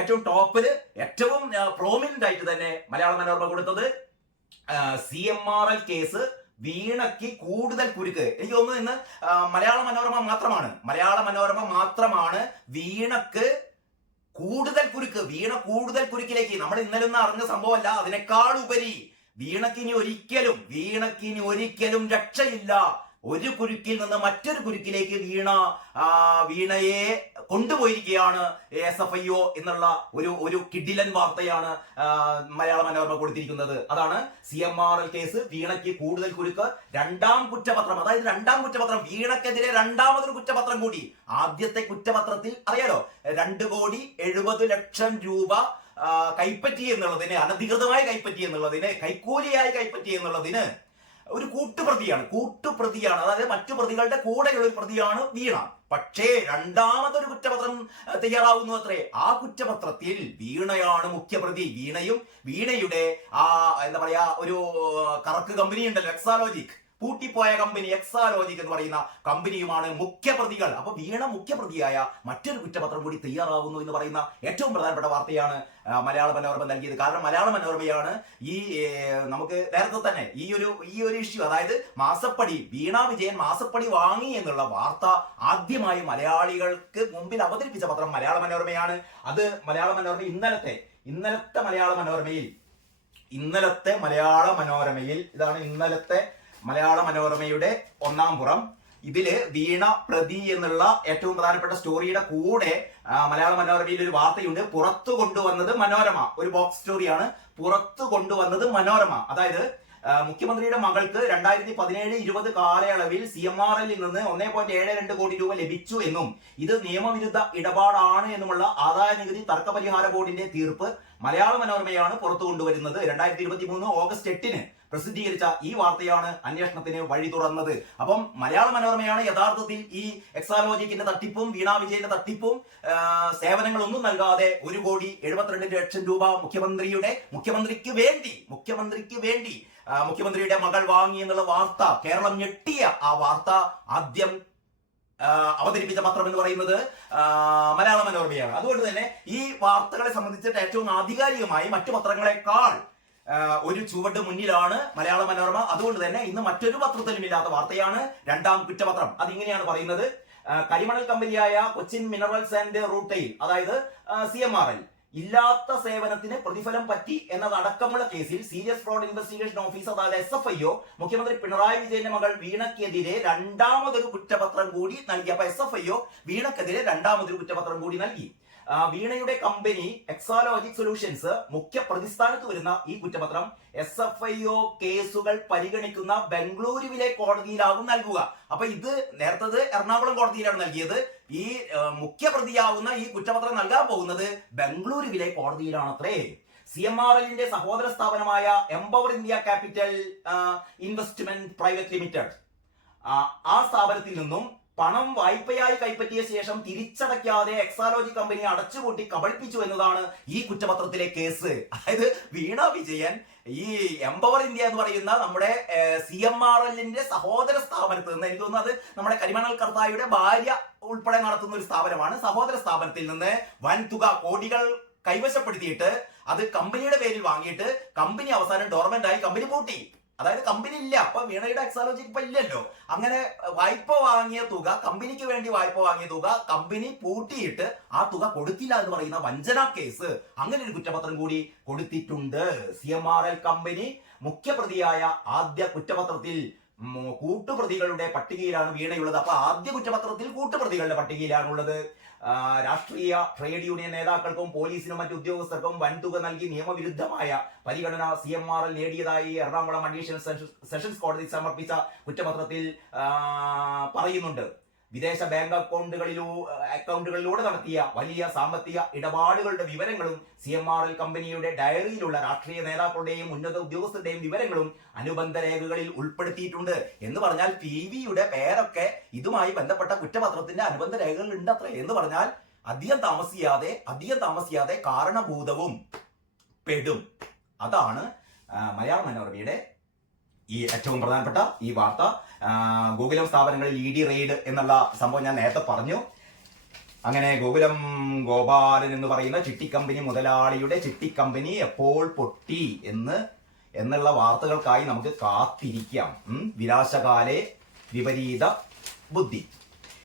ഏറ്റവും ടോപ്പിൽ ഏറ്റവും പ്രോമിനന്റ് ആയിട്ട് തന്നെ മലയാള മനോരമ കൊടുത്തത് C M R L case വീണയ്ക്ക് കൂടുതൽ കുരുക്ക്. എനിക്ക് തോന്നുന്നു ഇന്ന് മലയാള മനോരമ മാത്രമാണ്. മലയാള മനോരമ മാത്രമാണ് വീണക്ക് കൂടുതൽ കുരുക്ക് വീണ കൂടുതൽ കുരുക്കിലേക്ക്. നമ്മൾ ഇന്നലെ ഒന്ന് അറിഞ്ഞ സംഭവമല്ല അതിനേക്കാൾ ഉപരി വീണക്കിനി ഒരിക്കലും വീണക്കിനി ഒരിക്കലും രക്ഷയില്ല. ഒരു കുരുക്കിൽ നിന്ന് മറ്റൊരു കുരുക്കിലേക്ക് വീണ വീണയെ കൊണ്ടുപോയിരിക്കുകയാണ് എസ് എഫ് ഐ ഒ എന്നുള്ള ഒരു ഒരു കിഡിലൻ വാർത്തയാണ് മലയാള മനോരമ കൊടുത്തിരിക്കുന്നത്. അതാണ് C M R L case. വീണയ്ക്ക് കൂടുതൽ കുരുക്ക് രണ്ടാം കുറ്റപത്രം അതായത് രണ്ടാം കുറ്റപത്രം വീണക്കെതിരെ രണ്ടാമതൊരു കുറ്റപത്രം കൂടി. ആദ്യത്തെ കുറ്റപത്രത്തിൽ അറിയാലോ രണ്ട് കോടി എഴുപത് ലക്ഷം രൂപ കൈപ്പറ്റി എന്നുള്ളതിന് അനധികൃതമായി കൈപ്പറ്റി എന്നുള്ളതിന് കൈക്കൂലിയായി കൈപ്പറ്റി എന്നുള്ളതിന് ഒരു കൂട്ടുപ്രതിയാണ്. കൂട്ടുപ്രതിയാണ്. അതായത് മറ്റു പ്രതികളുടെ കൂടെയുള്ള ഒരു പ്രതിയാണ് വീണ. പക്ഷേ രണ്ടാമതൊരു കുറ്റപത്രം തയ്യാറാവുന്നു അത്രേ. ആ കുറ്റപത്രത്തിൽ വീണയാണ് മുഖ്യപ്രതി. വീണയും വീണയുടെ ആ എന്താ പറയാ ഒരു കറക്ക് കമ്പനി ഉണ്ടല്ലോ എക്സാലോജിക്. പൂട്ടിപ്പോയ കമ്പനി എക്സാലോജിക് എന്ന് പറയുന്ന കമ്പനിയുമാണ് മുഖ്യപ്രതികൾ. അപ്പൊ വീണ മുഖ്യപ്രതിയായ മറ്റൊരു കുറ്റപത്രം കൂടി തയ്യാറാവുന്നു എന്ന് പറയുന്ന ഏറ്റവും പ്രധാനപ്പെട്ട വാർത്തയാണ് മലയാള മനോരമ നൽകിയത്. കാരണം മലയാള മനോരമയാണ് ഈ നമുക്ക് നേരത്തെ തന്നെ ഈ ഒരു ഈ ഒരു ഇഷ്യൂ അതായത് മാസപ്പടി വീണ വിജയൻ മാസപ്പടി വാങ്ങി എന്നുള്ള വാർത്ത ആദ്യമായി മലയാളികൾക്ക് മുമ്പിൽ അവതരിപ്പിച്ച പത്രം മലയാള മനോരമയാണ്. അത് മലയാള മനോരമ ഇന്നലത്തെ ഇന്നലത്തെ മലയാള മനോരമയിൽ ഇന്നലത്തെ മലയാള മനോരമയിൽ ഇതാണ് ഇന്നലത്തെ മലയാള മനോരമയുടെ ഒന്നാം പുറം. ഇതിൽ വീണ പ്രതി എന്നുള്ള ഏറ്റവും പ്രധാനപ്പെട്ട സ്റ്റോറിയുടെ കൂടെ മലയാള മനോരമയിൽ ഒരു വാർത്തയുണ്ട്. പുറത്തു കൊണ്ടുവന്നത് മനോരമ. ഒരു ബോക്സ് സ്റ്റോറിയാണ് പുറത്തു കൊണ്ടുവന്നത് മനോരമ. അതായത് മുഖ്യമന്ത്രിയുടെ മകൾക്ക് രണ്ടായിരത്തി പതിനേഴ് ഇരുപത് കാലയളവിൽ സി എം ആർ എല്ലിൽ നിന്ന് ഒന്നേ പോയിന്റ് ഏഴ് രണ്ട് കോടി രൂപ ലഭിച്ചു എന്നും ഇത് നിയമവിരുദ്ധ ഇടപാടാണ് എന്നുമുള്ള ആദായ നികുതി തർക്കപരിഹാര ബോർഡിന്റെ തീർപ്പ് മലയാള മനോരമയാണ് പുറത്തു കൊണ്ടുവരുന്നത്. രണ്ടായിരത്തി ഇരുപത്തി മൂന്ന് ഓഗസ്റ്റ് എട്ടിന് പ്രസിദ്ധീകരിച്ച ഈ വാർത്തയാണ് അന്വേഷണത്തിന് വഴി തുറന്നത്. അപ്പം മലയാള മനോരമയാണ് യഥാർത്ഥത്തിൽ ഈ എക്സാലോജിക്കിന്റെ തട്ടിപ്പും വീണാ വിജയന്റെ തട്ടിപ്പും സേവനങ്ങളൊന്നും നൽകാതെ ഒരു കോടി എഴുപത്തിരണ്ട് ലക്ഷം രൂപ മുഖ്യമന്ത്രിയുടെ മുഖ്യമന്ത്രിക്ക് വേണ്ടി മുഖ്യമന്ത്രിക്ക് വേണ്ടി മുഖ്യമന്ത്രിയുടെ മകൾ വാങ്ങി എന്നുള്ള വാർത്ത കേരളം ഞെട്ടിയ ആ വാർത്ത ആദ്യം അവതരിപ്പിച്ച പത്രം എന്ന് പറയുന്നത് മലയാള മനോരമയാണ്. അതുകൊണ്ട് തന്നെ ഈ വാർത്തകളെ സംബന്ധിച്ചിട്ട് ഏറ്റവും ആധികാരികമായി മറ്റു പത്രങ്ങളെക്കാൾ ഒരു ചുവട് മുന്നിലാണ് മലയാള മനോരമ. അതുകൊണ്ട് തന്നെ ഇന്ന് മറ്റൊരു പത്രത്തിലും ഇല്ലാത്ത വാർത്തയാണ് രണ്ടാം കുറ്റപത്രം. അത് ഇങ്ങനെയാണ് പറയുന്നത് കരിമണൽ കമ്പനിയായ കൊച്ചിൻ മിനറൽസ് ആൻഡ് റൂട്ടെയിൽ അതായത് സി എം ആർ എൽ ഇല്ലാത്ത സേവനത്തിന് പ്രതിഫലം പറ്റി എന്നതടക്കമുള്ള കേസിൽ സീരിയസ് ഫ്രോഡ് ഇൻവെസ്റ്റിഗേഷൻ ഓഫീസർ അതായത് എസ് എഫ് ഐ ഒ മുഖ്യമന്ത്രി പിണറായി വിജയന്റെ മകൾ വീണക്കെതിരെ രണ്ടാമതൊരു കുറ്റപത്രം കൂടി നൽകി. അപ്പൊ എസ് എഫ് ഐ ഒ വീണക്കെതിരെ രണ്ടാമതൊരു കുറ്റപത്രം കൂടി നൽകി. വീണയുടെ കമ്പനി എക്സാലോജിക് സൊല്യൂഷൻസ് മുഖ്യ പ്രതിസ്ഥാനത്ത് വരുന്ന ഈ കുറ്റപത്രം എസ് എഫ് ഐ ഒ കേസുകൾ പരിഗണിക്കുന്ന ബംഗളൂരുവിലെ കോടതിയിലാകും നൽകുക. അപ്പൊ ഇത് നേരത്തത് എറണാകുളം കോടതിയിലാണ് നൽകിയത്. ഈ മുഖ്യ പ്രതിയാവുന്ന ഈ കുറ്റപത്രം നൽകാൻ പോകുന്നത് ബംഗളൂരുവിലെ കോടതിയിലാണത്രേ. സി എം ആർ എല്ലിന്റെ സഹോദര സ്ഥാപനമായ Empower India Capital Investment Private Limited ആ സ്ഥാപനത്തിൽ നിന്നും പണം വായ്പയായി കൈപ്പറ്റിയ ശേഷം തിരിച്ചടയ്ക്കാതെ എക്സാലോജി കമ്പനി അടച്ചുപൂട്ടി കബളിപ്പിച്ചു എന്നതാണ് ഈ കുറ്റപത്രത്തിലെ കേസ്. അതായത് വീണ വിജയൻ ഈ എംപവർ ഇന്ത്യ എന്ന് പറയുന്ന നമ്മുടെ സി എം ആർ എല്ലിന്റെ സഹോദര സ്ഥാപനത്തിൽ നിന്ന് എനിക്ക് തോന്നുന്നത് നമ്മുടെ കരിമണൽ കർത്തായുടെ ഭാര്യ ഉൾപ്പെടെ നടത്തുന്ന ഒരു സ്ഥാപനമാണ്. സഹോദര സ്ഥാപനത്തിൽ നിന്ന് വൻ തുക കോടികൾ കൈവശപ്പെടുത്തിയിട്ട് അത് കമ്പനിയുടെ പേരിൽ വാങ്ങിയിട്ട് കമ്പനി അവസാനം ഡോർമെന്റ് ആയി കമ്പനി പൂട്ടി. അതായത് കമ്പനി ഇല്ല. അപ്പൊ വീണയുടെ എക്സാലോജി ഇപ്പൊ ഇല്ലല്ലോ. അങ്ങനെ വായ്പ വാങ്ങിയ തുക കമ്പനിക്ക് വേണ്ടി വായ്പ വാങ്ങിയ തുക കമ്പനി പൂട്ടിയിട്ട് ആ തുക കൊടുത്തില്ല എന്ന് പറയുന്ന വഞ്ചന കേസ്. അങ്ങനെ ഒരു കുറ്റപത്രം കൂടി കൊടുത്തിട്ടുണ്ട്. C M R L company മുഖ്യപ്രതിയായ ആദ്യ കുറ്റപത്രത്തിൽ കൂട്ടുപ്രതികളുടെ പട്ടികയിലാണ് വീണയുള്ളത്. അപ്പൊ ആദ്യ കുറ്റപത്രത്തിൽ കൂട്ടുപ്രതികളുടെ പട്ടികയിലാണുള്ളത്. രാഷ്ട്രീയ ട്രേഡ് യൂണിയൻ നേതാക്കൾക്കും പോലീസിനും മറ്റു ഉദ്യോഗസ്ഥർക്കും വൻതുക നൽകി നിയമവിരുദ്ധമായ പരിഗണന സി എം ആർ എൽ നേടിയതായി എറണാകുളം അഡീഷണൽ സെഷൻസ് കോടതി സമർപ്പിച്ച കുറ്റപത്രത്തിൽ പറയുന്നുണ്ട്. വിദേശ ബാങ്ക് അക്കൗണ്ടുകളിലൂ അക്കൗണ്ടുകളിലൂടെ നടത്തിയ വലിയ സാമ്പത്തിക ഇടപാടുകളുടെ വിവരങ്ങളും സി എം ആർ എൽ കമ്പനിയുടെ ഡയറിയിലുള്ള രാഷ്ട്രീയ നേതാക്കളുടെയും ഉന്നത ഉദ്യോഗസ്ഥരുടെയും വിവരങ്ങളും അനുബന്ധ രേഖകളിൽ ഉൾപ്പെടുത്തിയിട്ടുണ്ട്. എന്ന് പറഞ്ഞാൽ പി വിയുടെ പേരൊക്കെ ഇതുമായി ബന്ധപ്പെട്ട കുറ്റപത്രത്തിന്റെ അനുബന്ധ രേഖകളിൽ ഉണ്ട് അത്ര എന്ന് പറഞ്ഞാൽ അധികം താമസിയാതെ അധികം താമസിയാതെ കാരണഭൂതവും പെടും. അതാണ് മലയാള മനോരമയുടെ ഈ ഏറ്റവും പ്രധാനപ്പെട്ട ഈ വാർത്ത. ഗോകുലം സ്ഥാപനങ്ങളിൽ ഇ ഡി റെയ്ഡ് എന്നുള്ള സംഭവം ഞാൻ നേരത്തെ പറഞ്ഞു. അങ്ങനെ ഗോകുലം ഗോപാലൻ എന്ന് പറയുന്ന ചിട്ടിക്കമ്പനി മുതലാളിയുടെ ചിട്ടി കമ്പനി എപ്പോൾ പൊട്ടി എന്ന് എന്നുള്ള വാർത്തകൾക്കായി നമുക്ക് കാത്തിരിക്കാം. വിരാശകാലേ വിപരീത ബുദ്ധി.